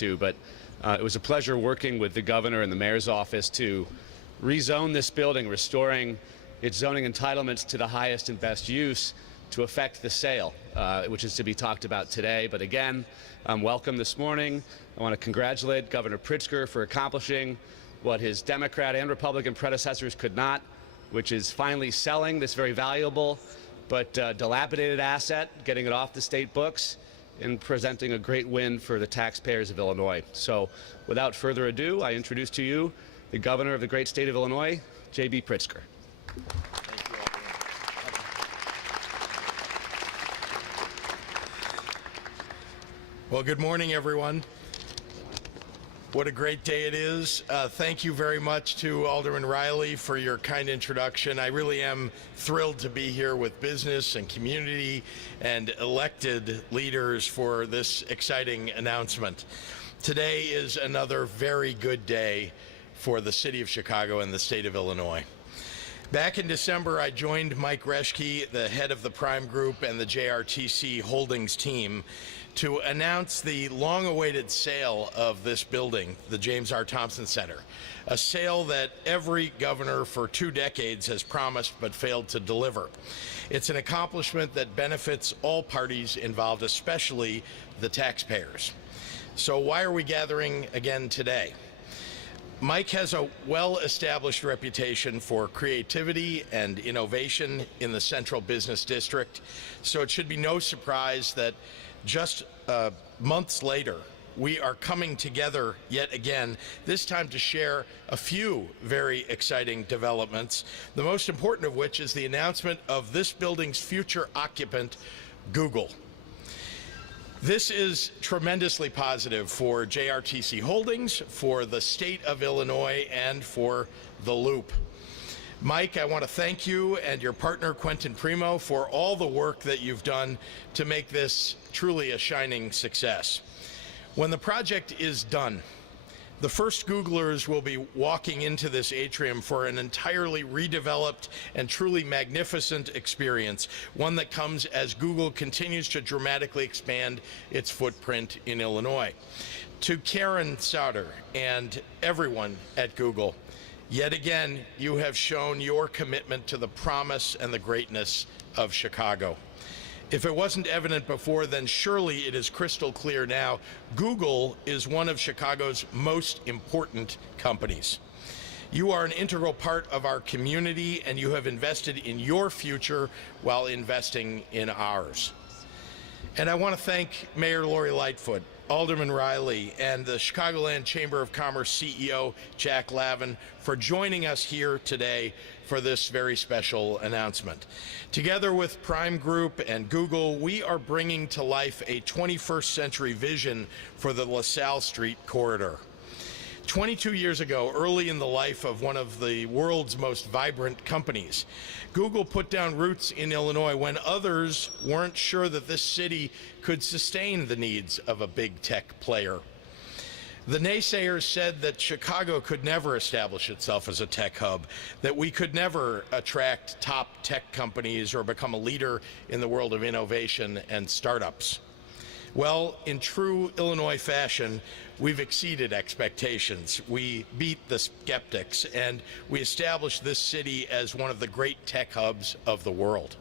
to, but it was a pleasure working with the governor and the mayor's office to rezone this building, restoring its zoning entitlements to the highest and best use to effect the sale, which is to be talked about today. But again, welcome this morning. I want to congratulate Governor Pritzker for accomplishing what his Democrat and Republican predecessors could not, which is finally selling this very valuable but dilapidated asset, getting it off the state books, and presenting a great win for the taxpayers of Illinois. So without further ado, I introduce to you the governor of the great state of Illinois, J.B. Pritzker. Well, good morning, everyone. What a great day it is. Thank you very much to Alderman Riley for your kind introduction. I really am thrilled to be here with business and community and elected leaders for this exciting announcement. Today is another very good day for the city of Chicago and the state of Illinois. Back in December, I joined Mike Reschke, the head of the Prime Group and the JRTC Holdings team, to announce the long-awaited sale of this building, the James R. Thompson Center, a sale that every governor for 2 decades has promised but failed to deliver. It's an accomplishment that benefits all parties involved, especially the taxpayers. So why are we gathering again today? Mike has a well-established reputation for creativity and innovation in the Central Business District, so it should be no surprise that just months later, we are coming together yet again, this time to share a few very exciting developments, the most important of which is the announcement of this building's future occupant, Google. This is tremendously positive for JRTC Holdings, for the state of Illinois, and for the Loop. Mike, I want to thank you and your partner, Quentin Primo, for all the work that you've done to make this truly a shining success. When the project is done, the first Googlers will be walking into this atrium for an entirely redeveloped and truly magnificent experience, one that comes as Google continues to dramatically expand its footprint in Illinois. To Karen Sauter and everyone at Google, yet again, you have shown your commitment to the promise and the greatness of Chicago. If it wasn't evident before, then surely it is crystal clear now. Google is one of Chicago's most important companies. You are an integral part of our community, and you have invested in your future while investing in ours. And I want to thank Mayor Lori Lightfoot, Alderman Riley, and the Chicagoland Chamber of Commerce CEO, Jack Lavin, for joining us here today for this very special announcement. Together with Prime Group and Google, we are bringing to life a 21st century vision for the LaSalle Street corridor. 22 years ago, early in the life of one of the world's most vibrant companies, Google put down roots in Illinois when others weren't sure that this city could sustain the needs of a big tech player. The naysayers said that Chicago could never establish itself as a tech hub, that we could never attract top tech companies or become a leader in the world of innovation and startups. Well, in true Illinois fashion, we've exceeded expectations. We beat the skeptics, and we established this city as one of the great tech hubs of the world.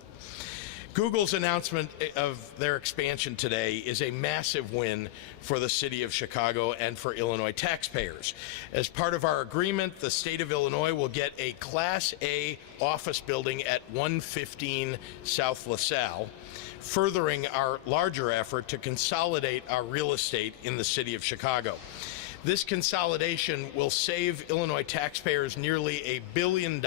Google's announcement of their expansion today is a massive win for the city of Chicago and for Illinois taxpayers. As part of our agreement, the state of Illinois will get a Class A office building at 115 South LaSalle, furthering our larger effort to consolidate our real estate in the city of Chicago. This consolidation will save Illinois taxpayers nearly $1 billion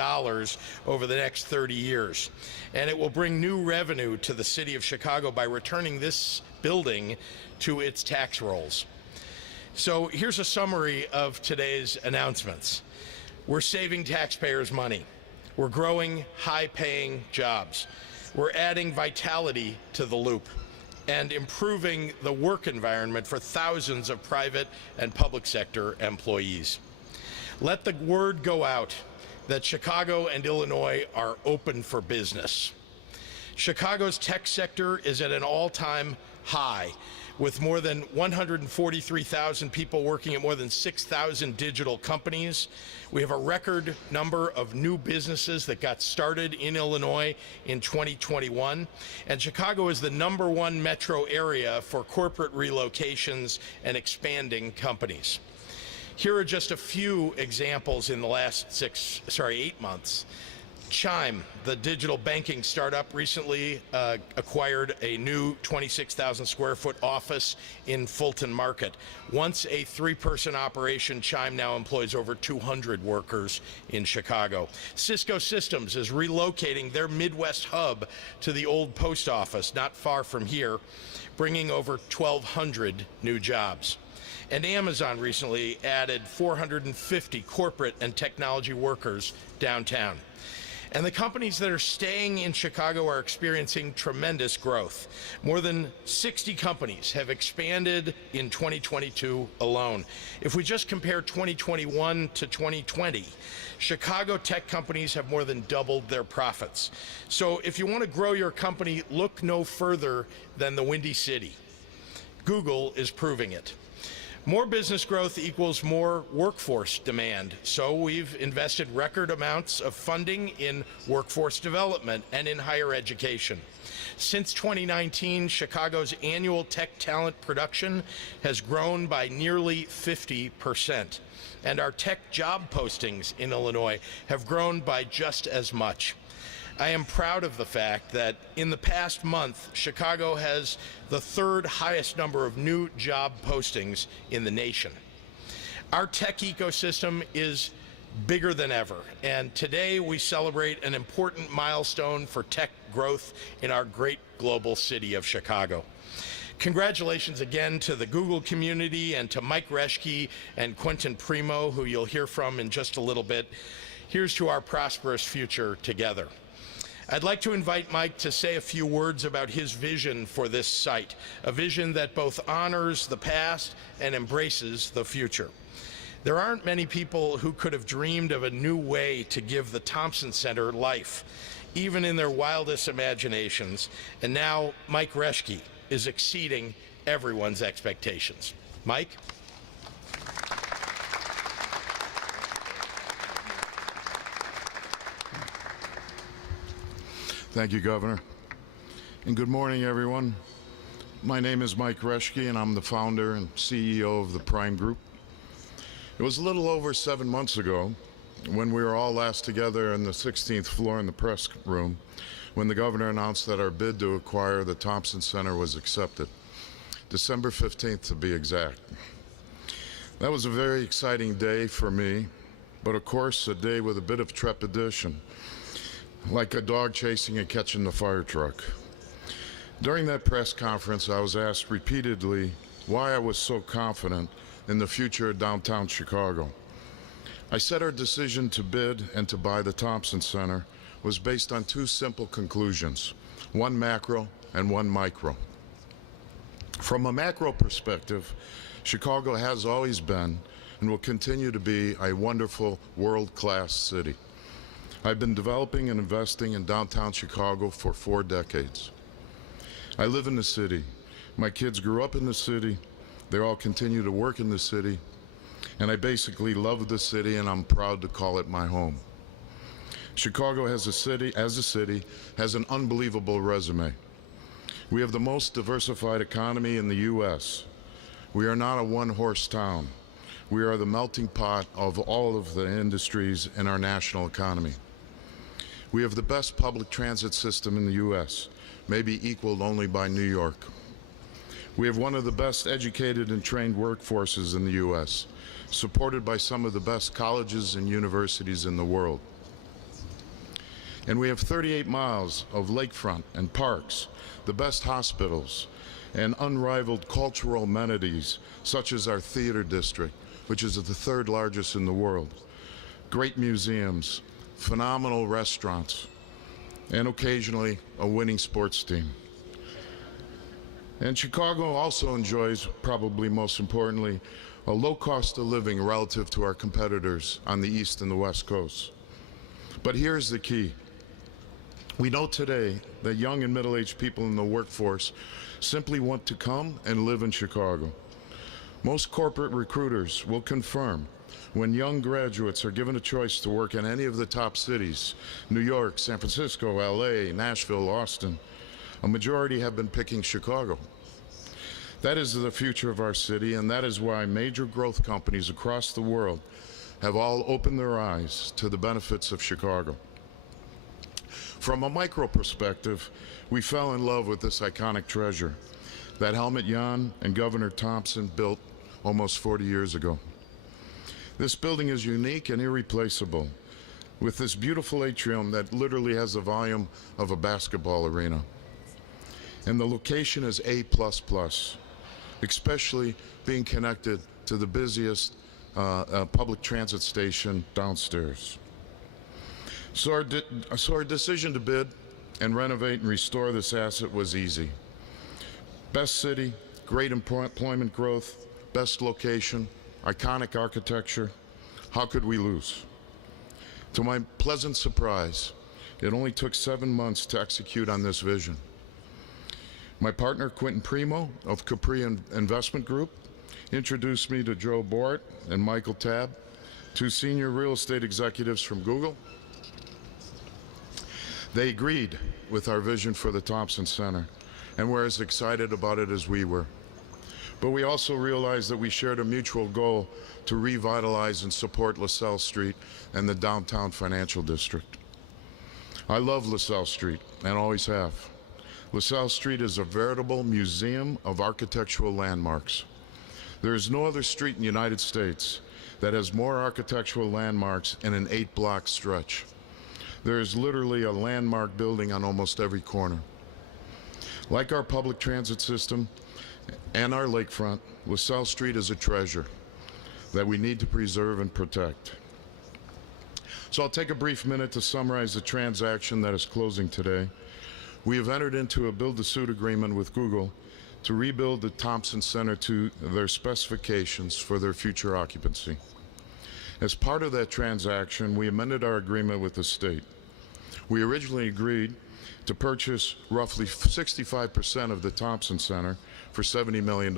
over the next 30 years, and it will bring new revenue to the city of Chicago by returning this building to its tax rolls. So here's a summary of today's announcements. We're saving taxpayers money. We're growing high-paying jobs. We're adding vitality to the Loop and improving the work environment for thousands of private and public sector employees. Let the word go out that Chicago and Illinois are open for business. Chicago's tech sector is at an all-time high, With more than 143,000 people working at more than 6,000 digital companies, we have a record number of new businesses that got started in Illinois in 2021, and Chicago is the #1 metro area for corporate relocations and expanding companies. Here are just a few examples in the last 8 months. Chime, the digital banking startup, recently acquired a new 26,000 square foot office in Fulton Market. Once a 3-person operation, Chime now employs over 200 workers in Chicago. Cisco Systems is relocating their Midwest hub to the old post office, not far from here, bringing over 1,200 new jobs. And Amazon recently added 450 corporate and technology workers downtown. And the companies that are staying in Chicago are experiencing tremendous growth. More than 60 companies have expanded in 2022 alone. If we just compare 2021 to 2020, Chicago tech companies have more than doubled their profits. So if you want to grow your company, look no further than the Windy City. Google is proving it. More business growth equals more workforce demand. So we've invested record amounts of funding in workforce development and in higher education. Since 2019, Chicago's annual tech talent production has grown by nearly 50%. And our tech job postings in Illinois have grown by just as much. I am proud of the fact that in the past month, Chicago has the 3rd highest number of new job postings in the nation. Our tech ecosystem is bigger than ever, and today we celebrate an important milestone for tech growth in our great global city of Chicago. Congratulations again to the Google community and to Mike Reschke and Quentin Primo, who you'll hear from in just a little bit. Here's to our prosperous future together. I'd like to invite Mike to say a few words about his vision for this site, a vision that both honors the past and embraces the future. There aren't many people who could have dreamed of a new way to give the Thompson Center life, even in their wildest imaginations, and now Mike Reschke is exceeding everyone's expectations. Mike? Thank you, Governor. And good morning, everyone. My name is Mike Reschke, and I'm the founder and CEO of the Prime Group. It was a little over 7 months ago when we were all last together on the 16th floor in the press room when the governor announced that our bid to acquire the Thompson Center was accepted. December 15th, to be exact. That was a very exciting day for me, but of course, a day with a bit of trepidation, like a dog chasing and catching the fire truck. During that press conference, I was asked repeatedly why I was so confident in the future of downtown Chicago. I said our decision to bid and to buy the Thompson Center was based on 2 simple conclusions, one macro and one micro. From a macro perspective, Chicago has always been and will continue to be a wonderful world-class city. I've been developing and investing in downtown Chicago for 4 decades. I live in the city. My kids grew up in the city. They all continue to work in the city. And I basically love the city, and I'm proud to call it my home. Chicago as a city, has an unbelievable resume. We have the most diversified economy in the U.S. We are not a one-horse town. We are the melting pot of all of the industries in our national economy. We have the best public transit system in the U.S., maybe equaled only by New York. We have one of the best educated and trained workforces in the U.S., supported by some of the best colleges and universities in the world. And we have 38 miles of lakefront and parks, the best hospitals, and unrivaled cultural amenities, such as our theater district, which is the 3rd largest in the world, great museums, phenomenal restaurants, and occasionally a winning sports team. And Chicago also enjoys, probably most importantly, a low cost of living relative to our competitors on the East and the West Coast. But here's the key. We know today that young and middle-aged people in the workforce simply want to come and live in Chicago. Most corporate recruiters will confirm when young graduates are given a choice to work in any of the top cities, New York, San Francisco, LA, Nashville, Austin, a majority have been picking Chicago. That is the future of our city, and that is why major growth companies across the world have all opened their eyes to the benefits of Chicago. From a micro perspective, we fell in love with this iconic treasure that Helmut Jahn and Governor Thompson built almost 40 years ago. This building is unique and irreplaceable, with this beautiful atrium that literally has the volume of a basketball arena. And the location is A++, especially being connected to the busiest public transit station downstairs. So our decision to bid and renovate and restore this asset was easy. Best city, great employment growth, best location, iconic architecture. How could we lose? To my pleasant surprise, it only took 7 months to execute on this vision. My partner, Quentin Primo of Capri Investment Group, introduced me to Joe Bort and Michael Tabb, two senior real estate executives from Google. They agreed with our vision for the Thompson Center and were as excited about it as we were. But we also realized that we shared a mutual goal to revitalize and support LaSalle Street and the downtown financial district. I love LaSalle Street and always have. LaSalle Street is a veritable museum of architectural landmarks. There is no other street in the United States that has more architectural landmarks in an 8-block stretch. There is literally a landmark building on almost every corner. Like our public transit system and our lakefront, LaSalle Street is a treasure that we need to preserve and protect. So I'll take a brief minute to summarize the transaction that is closing today. We have entered into a build-to-suit agreement with Google to rebuild the Thompson Center to their specifications for their future occupancy. As part of that transaction, we amended our agreement with the state. We originally agreed to purchase roughly 65% of the Thompson Center for $70 million.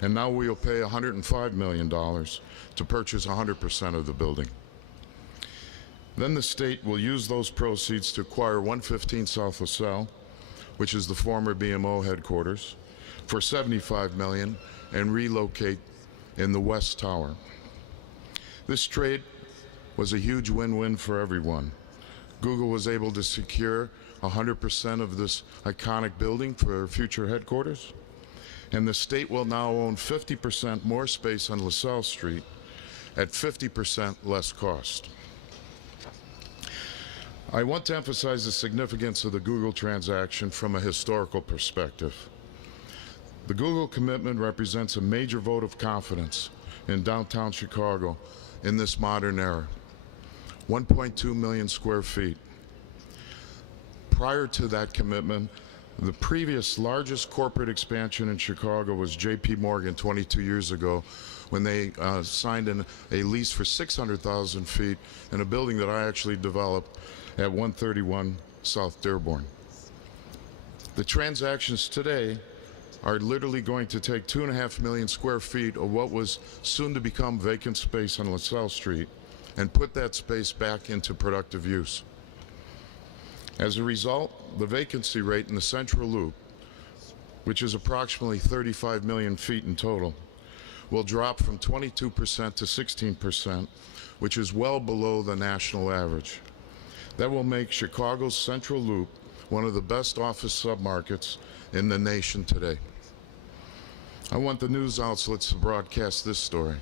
And now we will pay $105 million to purchase 100% of the building. Then the state will use those proceeds to acquire 115 South LaSalle, which is the former BMO headquarters, for $75 million and relocate in the West Tower. This trade was a huge win-win for everyone. Google was able to secure 100% of this iconic building for their future headquarters, and the state will now own 50% more space on LaSalle Street at 50% less cost. I want to emphasize the significance of the Google transaction from a historical perspective. The Google commitment represents a major vote of confidence in downtown Chicago in this modern era. 1.2 million square feet. Prior to that commitment, the previous largest corporate expansion in Chicago was JP Morgan 22 years ago when they signed a lease for 600,000 feet in a building that I actually developed at 131 South Dearborn. The transactions today are literally going to take 2.5 million square feet of what was soon to become vacant space on LaSalle Street and put that space back into productive use. As a result, the vacancy rate in the Central Loop, which is approximately 35 million feet in total, will drop from 22% to 16%, which is well below the national average. That will make Chicago's Central Loop one of the best office submarkets in the nation today. I want the news outlets to broadcast this story.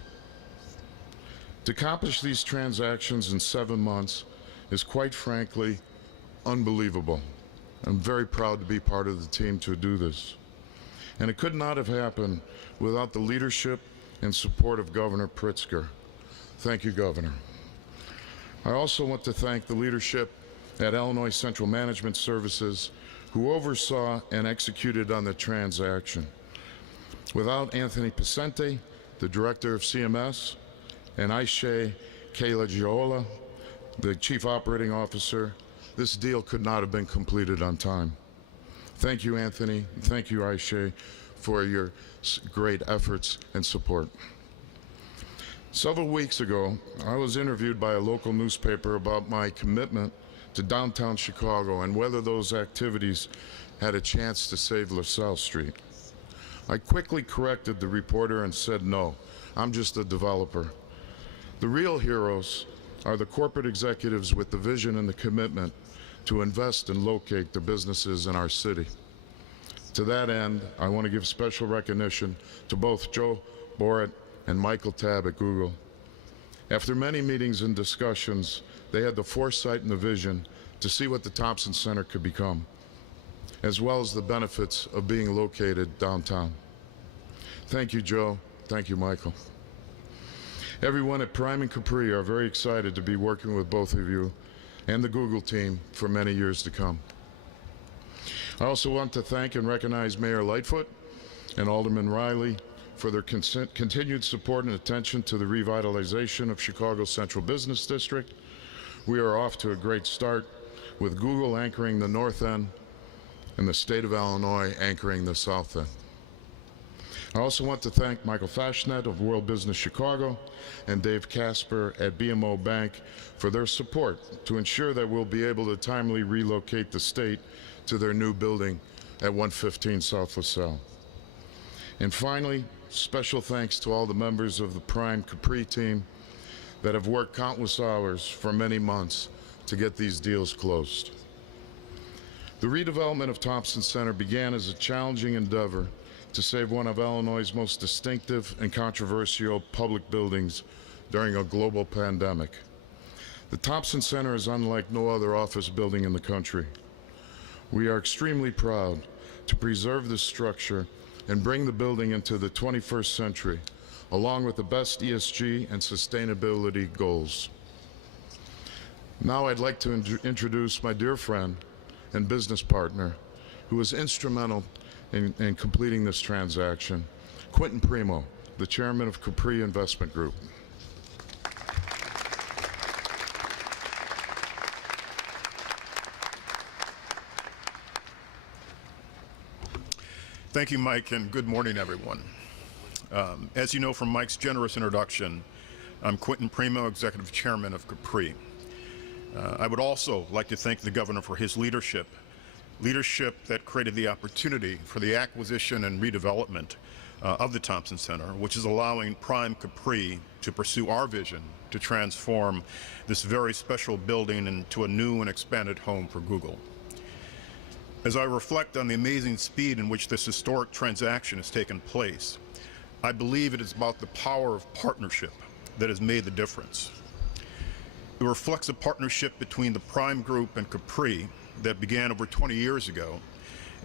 To accomplish these transactions in 7 months is quite frankly unbelievable. I'm very proud to be part of the team to do this. And it could not have happened without the leadership and support of Governor Pritzker. Thank you, Governor. I also want to thank the leadership at Illinois Central Management Services who oversaw and executed on the transaction. Without Anthony Picente, the director of CMS, and Aisha Kayla Giola, the chief operating officer, this deal could not have been completed on time. Thank you, Anthony. Thank you, Aisha, for your great efforts and support. Several weeks ago, I was interviewed by a local newspaper about my commitment to downtown Chicago and whether those activities had a chance to save LaSalle Street. I quickly corrected the reporter and said, no, I'm just a developer. The real heroes are the corporate executives with the vision and the commitment to invest and locate the businesses in our city. To that end, I want to give special recognition to both Joe Boret and Michael Tabb at Google. After many meetings and discussions, they had the foresight and the vision to see what the Thompson Center could become, as well as the benefits of being located downtown. Thank you, Joe. Thank you, Michael. Everyone at Prime and Capri are very excited to be working with both of you and the Google team for many years to come. I also want to thank and recognize Mayor Lightfoot and Alderman Riley for their continued support and attention to the revitalization of Chicago's Central Business District. We are off to a great start, with Google anchoring the north end and the state of Illinois anchoring the south end. I also want to thank Michael Fashnet of World Business Chicago and Dave Casper at BMO Bank for their support to ensure that we'll be able to timely relocate the state to their new building at 115 South LaSalle. And finally, special thanks to all the members of the Prime Capri team that have worked countless hours for many months to get these deals closed. The redevelopment of Thompson Center began as a challenging endeavor to save one of Illinois' most distinctive and controversial public buildings during a global pandemic. The Thompson Center is unlike no other office building in the country. We are extremely proud to preserve this structure and bring the building into the 21st century, along with the best ESG and sustainability goals. Now I'd like to introduce my dear friend and business partner, who was instrumental in completing this transaction, Quentin Primo, the chairman of Capri Investment Group. Thank you, Mike, and good morning, everyone. As you know from Mike's generous introduction, I'm Quentin Primo, Executive Chairman of Capri. I would also like to thank the Governor for his leadership that created the opportunity for the acquisition and redevelopment of the Thompson Center, which is allowing Prime Capri to pursue our vision to transform this very special building into a new and expanded home for Google. As I reflect on the amazing speed in which this historic transaction has taken place, I believe it is about the power of partnership that has made the difference. It reflects a partnership between the Prime Group and Capri that began over 20 years ago,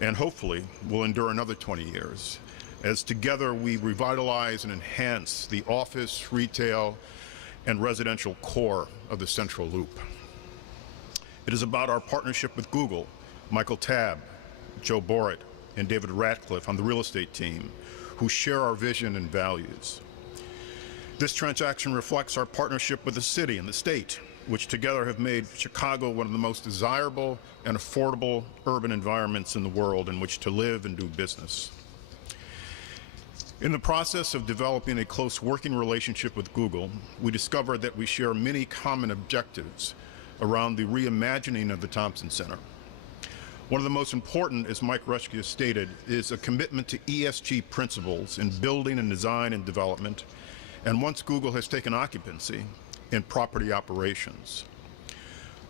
and hopefully will endure another 20 years, as together we revitalize and enhance the office, retail, and residential core of the Central Loop. It is about our partnership with Google, Michael Tabb, Joe Boret, and David Ratcliffe on the real estate team, who share our vision and values. This transaction reflects our partnership with the city and the state, which together have made Chicago one of the most desirable and affordable urban environments in the world in which to live and do business. In the process of developing a close working relationship with Google, we discovered that we share many common objectives around the reimagining of the Thompson Center. One of the most important, as Mike Reschke has stated, is a commitment to ESG principles in building and design and development, and once Google has taken occupancy, in property operations.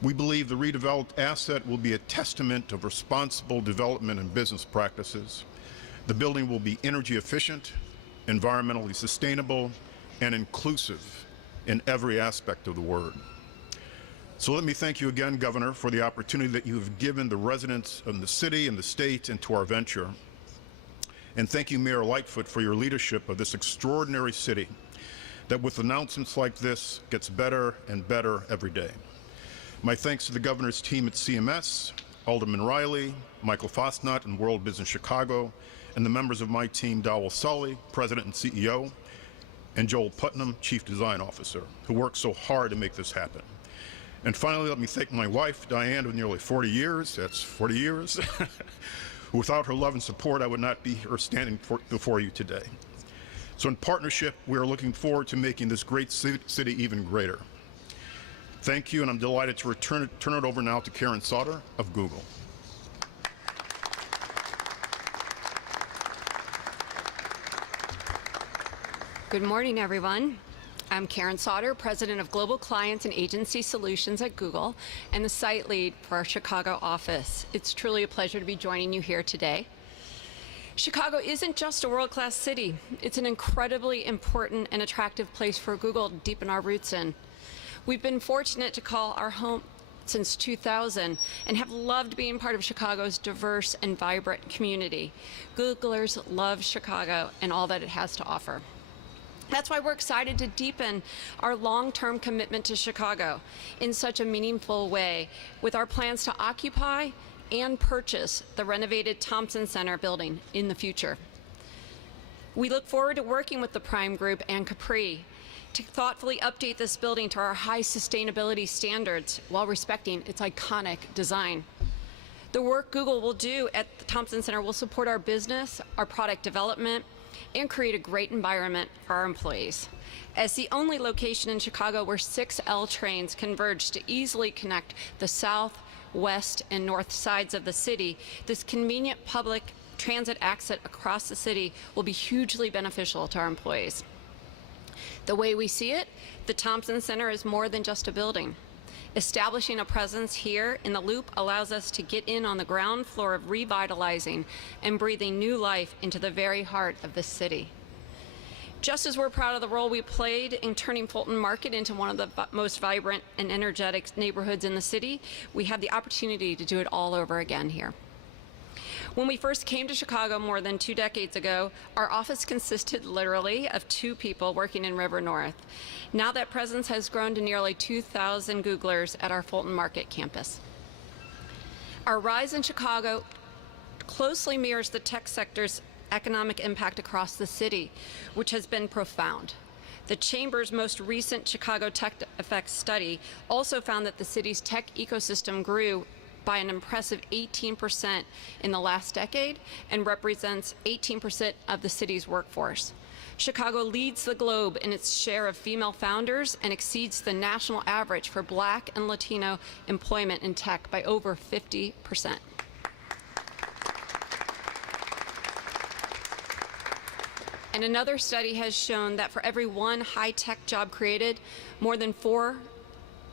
We believe the redeveloped asset will be a testament of responsible development and business practices. The building will be energy efficient, environmentally sustainable, and inclusive in every aspect of the word. So let me thank you again, Governor, for the opportunity that you have given the residents of the city and the state and to our venture. And thank you, Mayor Lightfoot, for your leadership of this extraordinary city that with announcements like this gets better and better every day. My thanks to the Governor's team at CMS, Alderman Riley, Michael Fosnot and World Business Chicago, and the members of my team, Dowell Sully, President and CEO, and Joel Putnam, Chief Design Officer, who worked so hard to make this happen. And finally, let me thank my wife, Diane, of nearly 40 years. That's 40 years. Without her love and support, I would not be here standing before you today. So in partnership, we are looking forward to making this great city even greater. Thank you, and I'm delighted to turn it over now to Karen Sauter of Google. Good morning, everyone. I'm Karen Sauter, President of Global Clients and Agency Solutions at Google, and the site lead for our Chicago office. It's truly a pleasure to be joining you here today. Chicago isn't just a world-class city. It's an incredibly important and attractive place for Google to deepen our roots in. We've been fortunate to call our home since 2000 and have loved being part of Chicago's diverse and vibrant community. Googlers love Chicago and all that it has to offer. That's why we're excited to deepen our long-term commitment to Chicago in such a meaningful way with our plans to occupy and purchase the renovated Thompson Center building in the future. We look forward to working with the Prime Group and Capri to thoughtfully update this building to our high sustainability standards while respecting its iconic design. The work Google will do at the Thompson Center will support our business, our product development, and create a great environment for our employees. As the only location in Chicago where 6 L trains converge to easily connect the south, west, and north sides of the city, this convenient public transit access across the city will be hugely beneficial to our employees. The way we see it, the Thompson Center is more than just a building. Establishing a presence here in the Loop allows us to get in on the ground floor of revitalizing and breathing new life into the very heart of this city. Just as we're proud of the role we played in turning Fulton Market into one of the most vibrant and energetic neighborhoods in the city, we have the opportunity to do it all over again here. When we first came to Chicago more than 2 decades ago, our office consisted literally of 2 people working in River North. Now that presence has grown to nearly 2,000 Googlers at our Fulton Market campus. Our rise in Chicago closely mirrors the tech sector's economic impact across the city, which has been profound. The Chamber's most recent Chicago Tech Effects study also found that the city's tech ecosystem grew by an impressive 18% in the last decade and represents 18% of the city's workforce. Chicago leads the globe in its share of female founders and exceeds the national average for Black and Latino employment in tech by over 50%. And another study has shown that for every 1 high-tech job created, more than four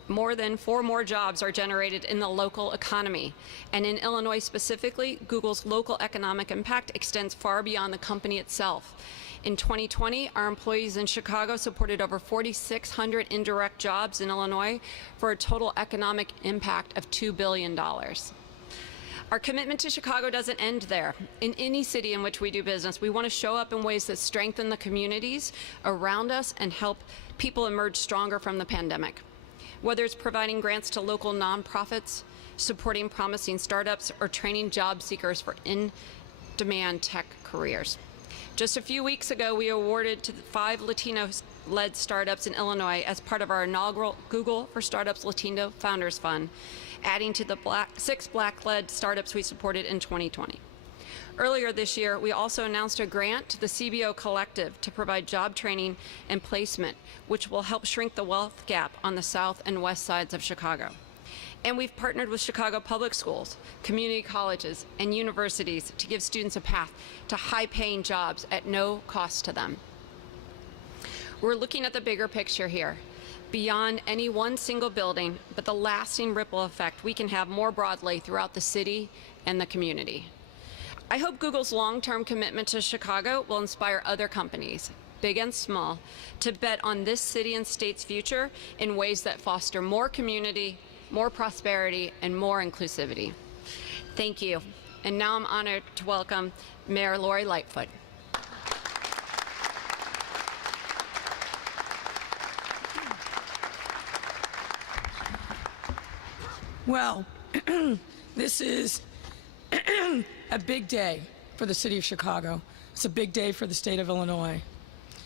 more jobs are generated in the local economy. And in Illinois specifically, Google's local economic impact extends far beyond the company itself. In 2020, our employees in Chicago supported over 4,600 indirect jobs in Illinois for a total economic impact of $2 billion. Our commitment to Chicago doesn't end there. In any city in which we do business, we want to show up in ways that strengthen the communities around us and help people emerge stronger from the pandemic. Whether it's providing grants to local nonprofits, supporting promising startups, or training job seekers for in-demand tech careers. Just a few weeks ago, we awarded to 5 Latino-led startups in Illinois as part of our inaugural Google for Startups Latino Founders Fund, adding to the 6 Black-led startups we supported in 2020. Earlier this year, we also announced a grant to the CBO Collective to provide job training and placement, which will help shrink the wealth gap on the south and west sides of Chicago. And we've partnered with Chicago public schools, community colleges, and universities to give students a path to high-paying jobs at no cost to them. We're looking at the bigger picture here, beyond any one single building, but the lasting ripple effect we can have more broadly throughout the city and the community. I hope Google's long-term commitment to Chicago will inspire other companies, big and small, to bet on this city and state's future in ways that foster more community, more prosperity, and more inclusivity. Thank you. And now I'm honored to welcome Mayor Lori Lightfoot. Well, this is a big day for the city of Chicago. It's a big day for the state of Illinois.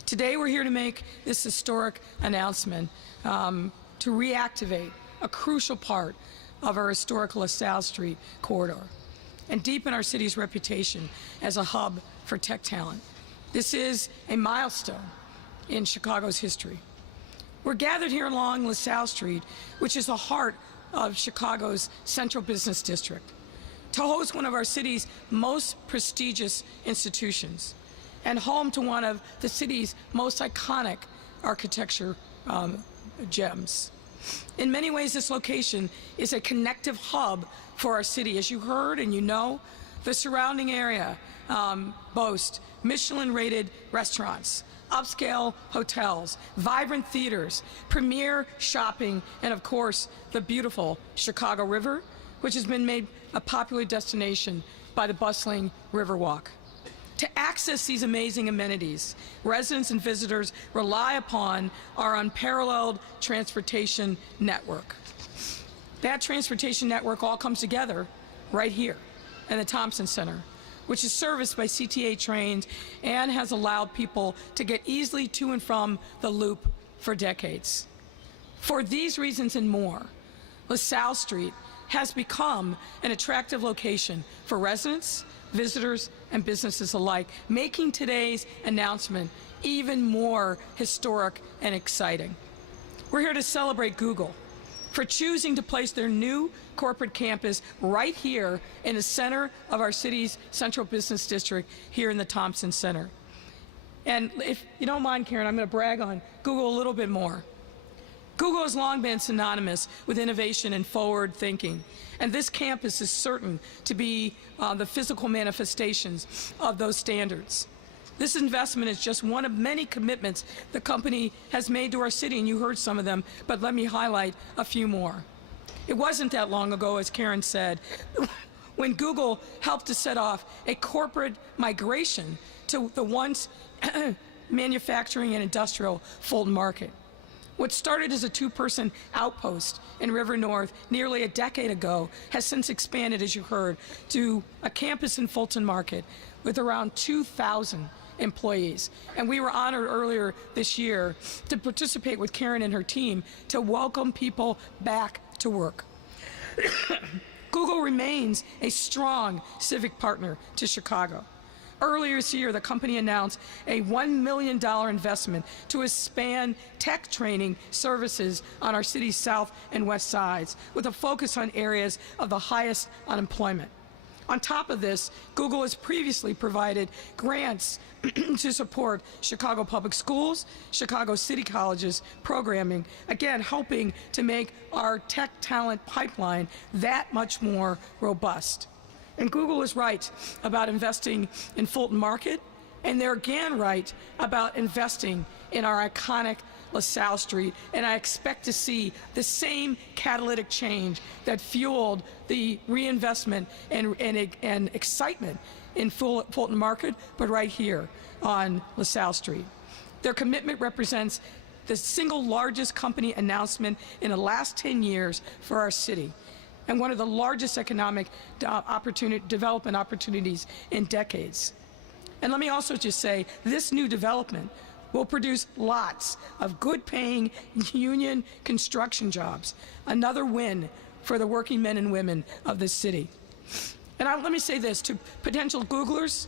Today we're here to make this historic announcement to reactivate a crucial part of our historic LaSalle Street corridor and deepen our city's reputation as a hub for tech talent. This is a milestone in Chicago's history. We're gathered here along LaSalle Street, which is the heart of Chicago's central business district, to host one of our city's most prestigious institutions and home to one of the city's most iconic architecture gems. In many ways, this location is a connective hub for our city. As you heard and you know, the surrounding area boasts Michelin-rated restaurants, upscale hotels, vibrant theaters, premier shopping, and of course, the beautiful Chicago River, which has been made a popular destination by the bustling Riverwalk. To access these amazing amenities, residents and visitors rely upon our unparalleled transportation network. That transportation network all comes together right here in the Thompson Center, which is serviced by CTA trains and has allowed people to get easily to and from the Loop for decades. For these reasons and more, LaSalle Street has become an attractive location for residents, visitors, and businesses alike, making today's announcement even more historic and exciting. We're here to celebrate Google for choosing to place their new corporate campus right here in the center of our city's central business district here in the Thompson Center. And if you don't mind, Karen, I'm going to brag on Google a little bit more. Google has long been synonymous with innovation and forward thinking, and this campus is certain to be the physical manifestations of those standards. This investment is just one of many commitments the company has made to our city, and you heard some of them, but let me highlight a few more. It wasn't that long ago, as Karen said, when Google helped to set off a corporate migration to the once manufacturing and industrial Fulton Market. What started as a two-person outpost in River North nearly a decade ago has since expanded, as you heard, to a campus in Fulton Market with around 2,000 employees. And we were honored earlier this year to participate with Karen and her team to welcome people back to work. Google remains a strong civic partner to Chicago. Earlier this year, the company announced a $1 million investment to expand tech training services on our city's south and west sides, with a focus on areas of the highest unemployment. On top of this, Google has previously provided grants to support Chicago Public Schools, Chicago City Colleges programming, again helping to make our tech talent pipeline that much more robust. And Google is right about investing in Fulton Market, and they're again right about investing in our iconic LaSalle Street, and I expect to see the same catalytic change that fueled the reinvestment and excitement in Fulton Market, but right here on LaSalle Street. Their commitment represents the single largest company announcement in the last 10 years for our city, and one of the largest economic development opportunities in decades. And let me also just say, this new development will produce lots of good-paying union construction jobs, another win for the working men and women of this city. And let me say this to potential Googlers,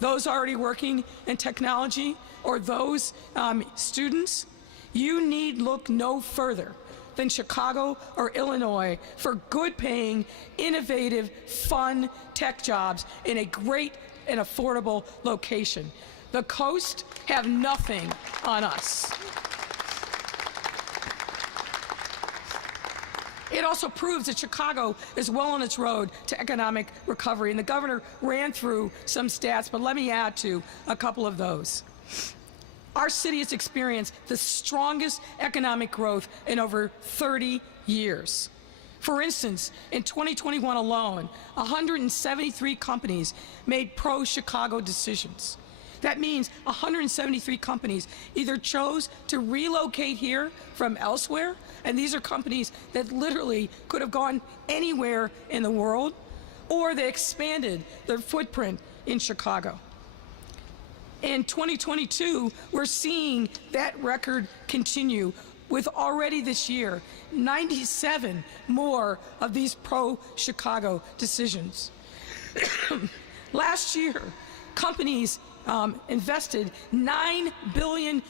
those already working in technology, or those students, you need look no further than Chicago or Illinois for good-paying, innovative, fun tech jobs in a great and affordable location. The coast have nothing on us. It also proves that Chicago is well on its road to economic recovery, and the governor ran through some stats, but let me add to a couple of those. Our city has experienced the strongest economic growth in over 30 years. For instance, in 2021 alone, 173 companies made pro-Chicago decisions. That means 173 companies either chose to relocate here from elsewhere, and these are companies that literally could have gone anywhere in the world, or they expanded their footprint in Chicago. In 2022, we're seeing that record continue. with already this year 97 more of these pro-Chicago decisions. Last year, companies invested $9 billion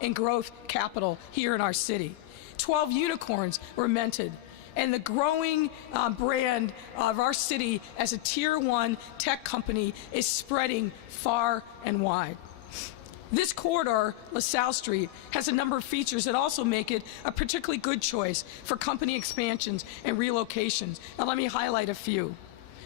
in growth capital here in our city. 12 unicorns were minted, and the growing brand of our city as a Tier 1 tech company is spreading far and wide. This corridor, LaSalle Street, has a number of features that also make it a particularly good choice for company expansions and relocations. Now let me highlight a few.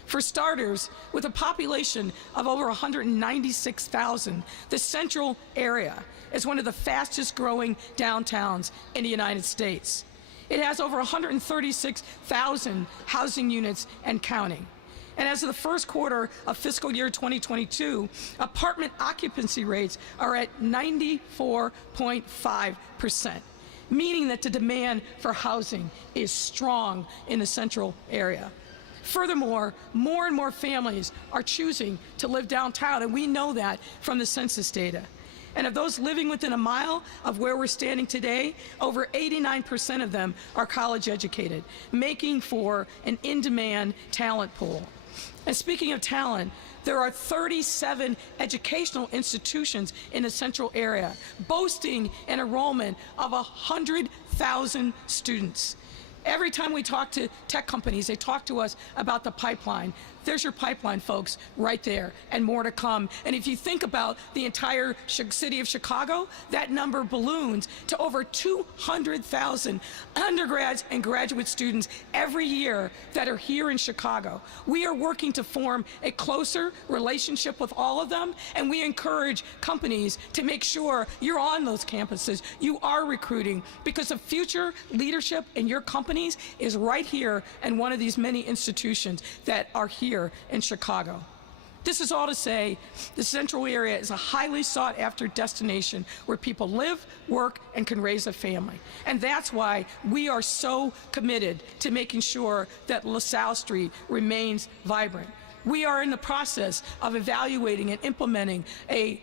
For starters, with a population of over 196,000, the central area is one of the fastest growing downtowns in the United States. It has over 136,000 housing units and counting. And as of the first quarter of fiscal year 2022, apartment occupancy rates are at 94.5%, meaning that the demand for housing is strong in the central area. Furthermore, more and more families are choosing to live downtown, and we know that from the census data. And of those living within a mile of where we're standing today, over 89% of them are college educated, making for an in-demand talent pool. And speaking of talent, there are 37 educational institutions in the central area, boasting an enrollment of 100,000 students. Every time we talk to tech companies, they talk to us about the pipeline. There's your pipeline, folks, right there, and more to come. And if you think about the entire city of Chicago, that number balloons to over 200,000 undergrads and graduate students every year that are here in Chicago. We are working to form a closer relationship with all of them, and we encourage companies to make sure you're on those campuses, you are recruiting, because the future leadership in your companies is right here in one of these many institutions that are here in Chicago. This is all to say the central area is a highly sought after destination where people live, work, and can raise a family. And that's why we are so committed to making sure that LaSalle Street remains vibrant. We are in the process of evaluating and implementing a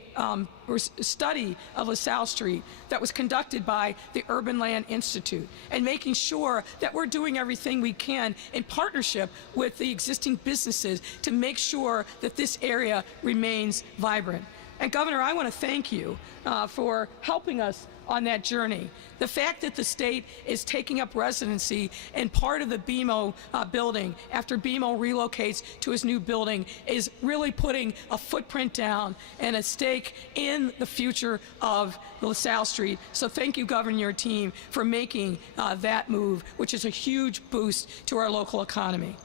study of LaSalle Street that was conducted by the Urban Land Institute, and making sure that we're doing everything we can in partnership with the existing businesses to make sure that this area remains vibrant. And Governor, I want to thank you for helping us on that journey. The fact that the state is taking up residency in part of the BMO building after BMO relocates to his new building is really putting a footprint down and a stake in the future of LaSalle Street. So thank you, Governor, and your team for making that move, which is a huge boost to our local economy.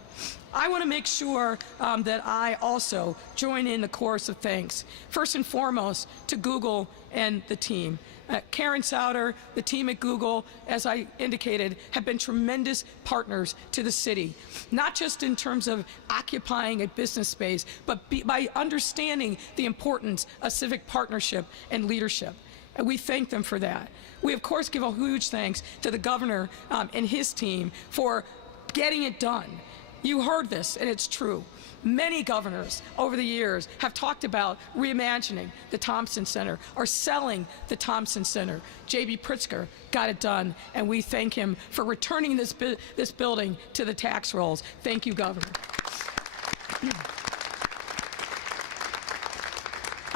I want to make sure that I also join in the chorus of thanks. First and foremost, to Google and the team. Karen Souter, the team at Google, as I indicated, have been tremendous partners to the city, not just in terms of occupying a business space, but by understanding the importance of civic partnership and leadership. And we thank them for that. We, of course, give a huge thanks to the governor and his team for getting it done. You heard this, and it's true. Many governors over the years have talked about reimagining the Thompson Center or selling the Thompson Center. J.B. Pritzker got it done, and we thank him for returning this building to the tax rolls. Thank you, Governor.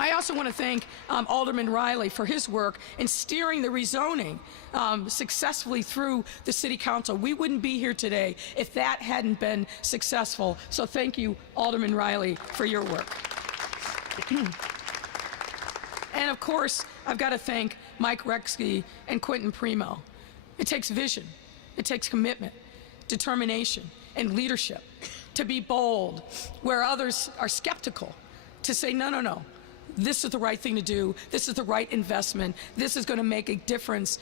I also want to thank Alderman Riley for his work in steering the rezoning successfully through the City Council. We wouldn't be here today if that hadn't been successful. So thank you, Alderman Riley, for your work. And of course, I've got to thank Mike Rexke and Quentin Primo. It takes vision, it takes commitment, determination, and leadership to be bold where others are skeptical, to say, no, no, no. This is the right thing to do. This is the right investment. This is going to make a difference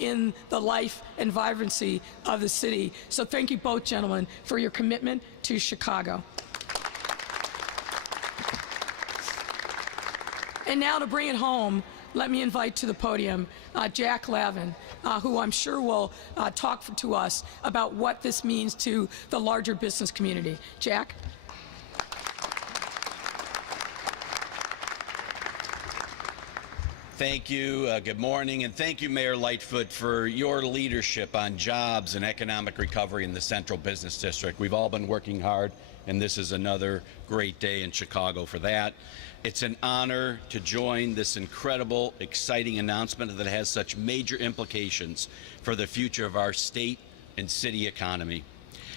in the life and vibrancy of the city. So thank you both, gentlemen, for your commitment to Chicago. And now to bring it home, let me invite to the podium Jack Lavin, who I'm sure will talk to us about what this means to the larger business community. Jack? Thank you. Good morning, and thank you, Mayor Lightfoot, for your leadership on jobs and economic recovery in the Central Business District. We've all been working hard, and this is another great day in Chicago for that. It's an honor to join this incredible, exciting announcement that has such major implications for the future of our state and city economy.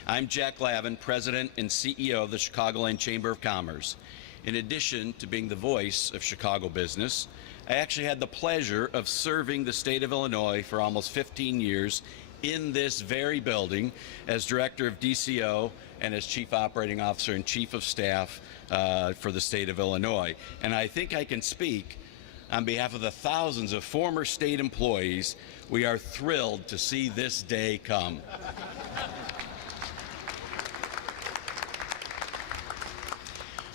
I'm Jack Lavin, President and CEO of the Chicagoland Chamber of Commerce. In addition to being the voice of Chicago business, I actually had the pleasure of serving the state of Illinois for almost 15 years in this very building as Director of DCO and as Chief Operating Officer and Chief of Staff for the state of Illinois. And I think I can speak on behalf of the thousands of former state employees. We are thrilled to see this day come.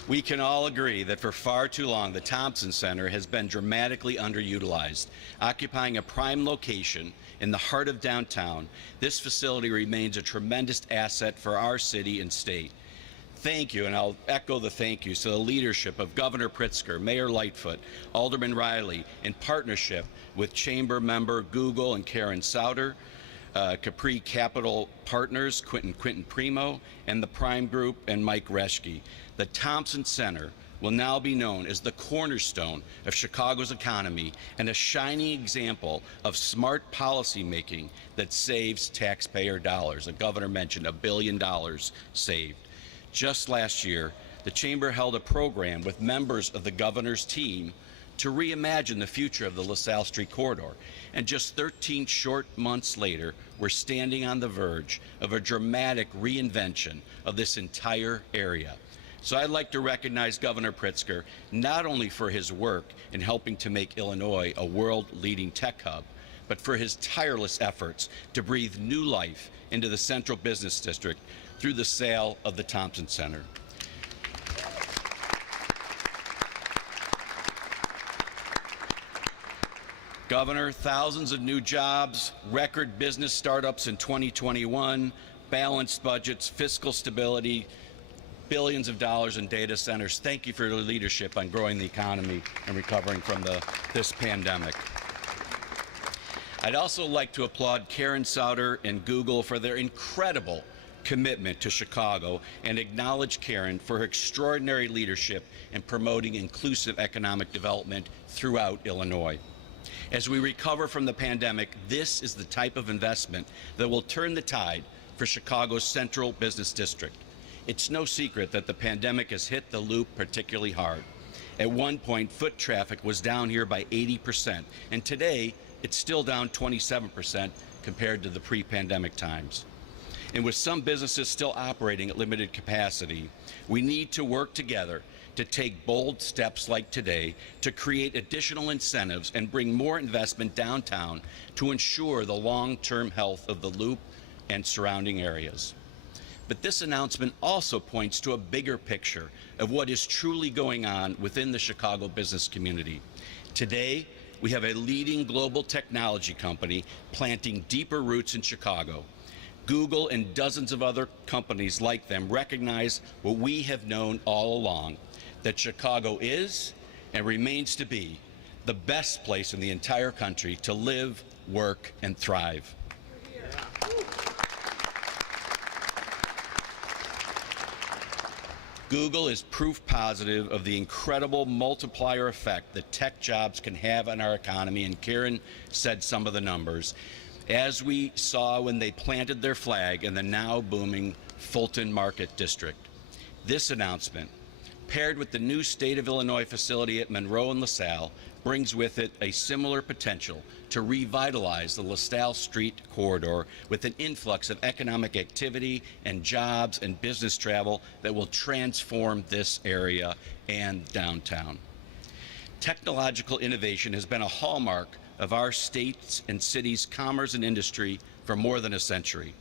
We can all agree that for far too long, the Thompson Center has been dramatically underutilized. Occupying a prime location in the heart of downtown, this facility remains a tremendous asset for our city and state. Thank you, and I'll echo the thank yous to the leadership of Governor Pritzker, Mayor Lightfoot, Alderman Riley, in partnership with Chamber member Google and Karen Sauter, Capri Capital Partners, Quentin Primo, and the Prime Group and Mike Reschke. The Thompson Center will now be known as the cornerstone of Chicago's economy and a shining example of smart policy making that saves taxpayer dollars. The governor mentioned $1 billion saved. Just last year, the Chamber held a program with members of the governor's team to reimagine the future of the LaSalle Street corridor. And just 13 short months later, we're standing on the verge of a dramatic reinvention of this entire area. So I'd like to recognize Governor Pritzker not only for his work in helping to make Illinois a world-leading tech hub, but for his tireless efforts to breathe new life into the Central Business District through the sale of the Thompson Center. Governor, thousands of new jobs, record business startups in 2021, balanced budgets, fiscal stability, billions of dollars in data centers. Thank you for your leadership on growing the economy and recovering from this pandemic. I'd also like to applaud Karen Sauter and Google for their incredible commitment to Chicago and acknowledge Karen for her extraordinary leadership in promoting inclusive economic development throughout Illinois. As we recover from the pandemic, this is the type of investment that will turn the tide for Chicago's Central Business District. It's no secret that the pandemic has hit the Loop particularly hard. At one point, foot traffic was down here by 80%, and today it's still down 27% compared to the pre-pandemic times. And with some businesses still operating at limited capacity, we need to work together to take bold steps like today to create additional incentives and bring more investment downtown to ensure the long-term health of the Loop and surrounding areas. But this announcement also points to a bigger picture of what is truly going on within the Chicago business community. Today, we have a leading global technology company planting deeper roots in Chicago. Google and dozens of other companies like them recognize what we have known all along, that Chicago is and remains to be the best place in the entire country to live, work, and thrive. Google is proof positive of the incredible multiplier effect that tech jobs can have on our economy, and Karen said some of the numbers, as we saw when they planted their flag in the now booming Fulton Market District. This announcement, paired with the new State of Illinois facility at Monroe and LaSalle, brings with it a similar potential to revitalize the LaSalle Street corridor with an influx of economic activity and jobs and business travel that will transform this area and downtown. Technological innovation has been a hallmark of our state's and city's commerce and industry for more than a century.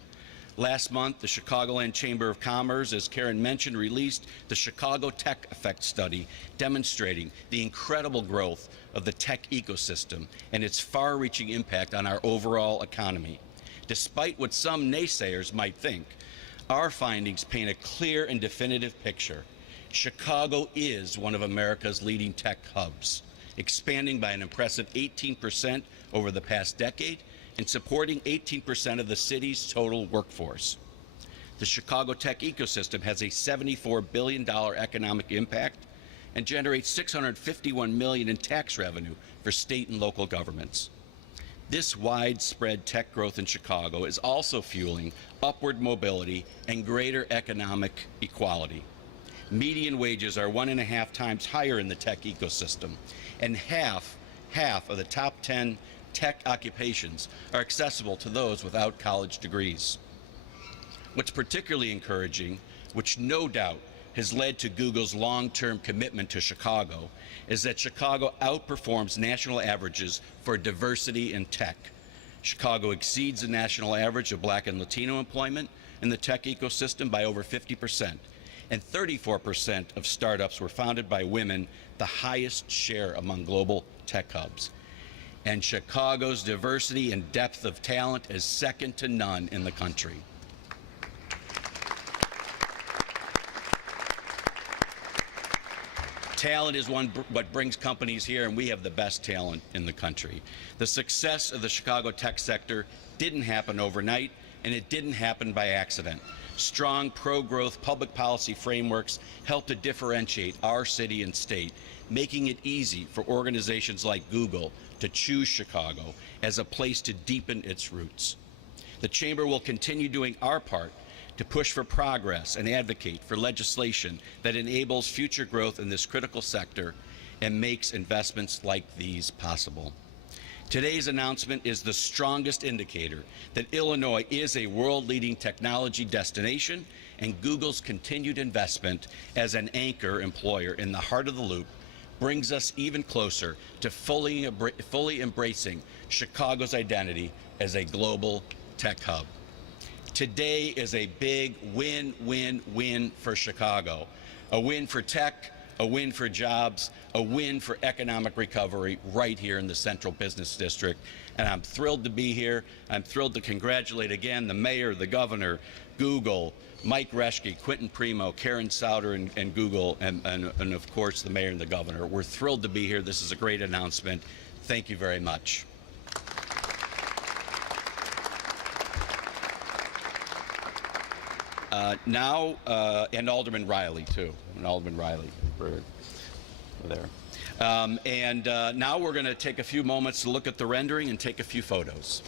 Last month, the Chicagoland Chamber of Commerce, as Karen mentioned, released the Chicago Tech Effect Study, demonstrating the incredible growth of the tech ecosystem and its far-reaching impact on our overall economy. Despite what some naysayers might think, our findings paint a clear and definitive picture. Chicago is one of America's leading tech hubs. expanding by an impressive 18% over the past decade and supporting 18% of the city's total workforce. The Chicago tech ecosystem has a $74 billion economic impact and generates $651 million in tax revenue for state and local governments. This widespread tech growth in Chicago is also fueling upward mobility and greater economic equality. Median wages are 1.5 times higher in the tech ecosystem, and half of the top 10 tech occupations are accessible to those without college degrees. What's particularly encouraging, which no doubt has led to Google's long-term commitment to Chicago, is that Chicago outperforms national averages for diversity in tech. Chicago exceeds the national average of Black and Latino employment in the tech ecosystem by over 50%, and 34% of startups were founded by women, the highest share among global tech hubs. And Chicago's diversity and depth of talent is second to none in the country. Talent is what brings companies here, and we have the best talent in the country. The success of the Chicago tech sector didn't happen overnight, and it didn't happen by accident. Strong pro-growth public policy frameworks help to differentiate our city and state, making it easy for organizations like Google to choose Chicago as a place to deepen its roots. The Chamber will continue doing our part to push for progress and advocate for legislation that enables future growth in this critical sector and makes investments like these possible. Today's announcement is the strongest indicator that Illinois is a world-leading technology destination, and Google's continued investment as an anchor employer in the heart of the loop brings us even closer to fully embracing Chicago's identity as a global tech hub. Today is a big win-win-win for Chicago. A win for tech, a win for jobs, a win for economic recovery right here in the Central Business District. And I'm thrilled to be here. I'm thrilled to congratulate again the mayor, the governor, Google, Mike Reschke, Quentin Primo, Karen Souter, and Google, and of course the mayor and the governor. We're thrilled to be here. This is a great announcement. Thank you very much. And Alderman Riley, too. And Alderman Riley, we're there. Now we're going to take a few moments to look at the rendering and take a few photos.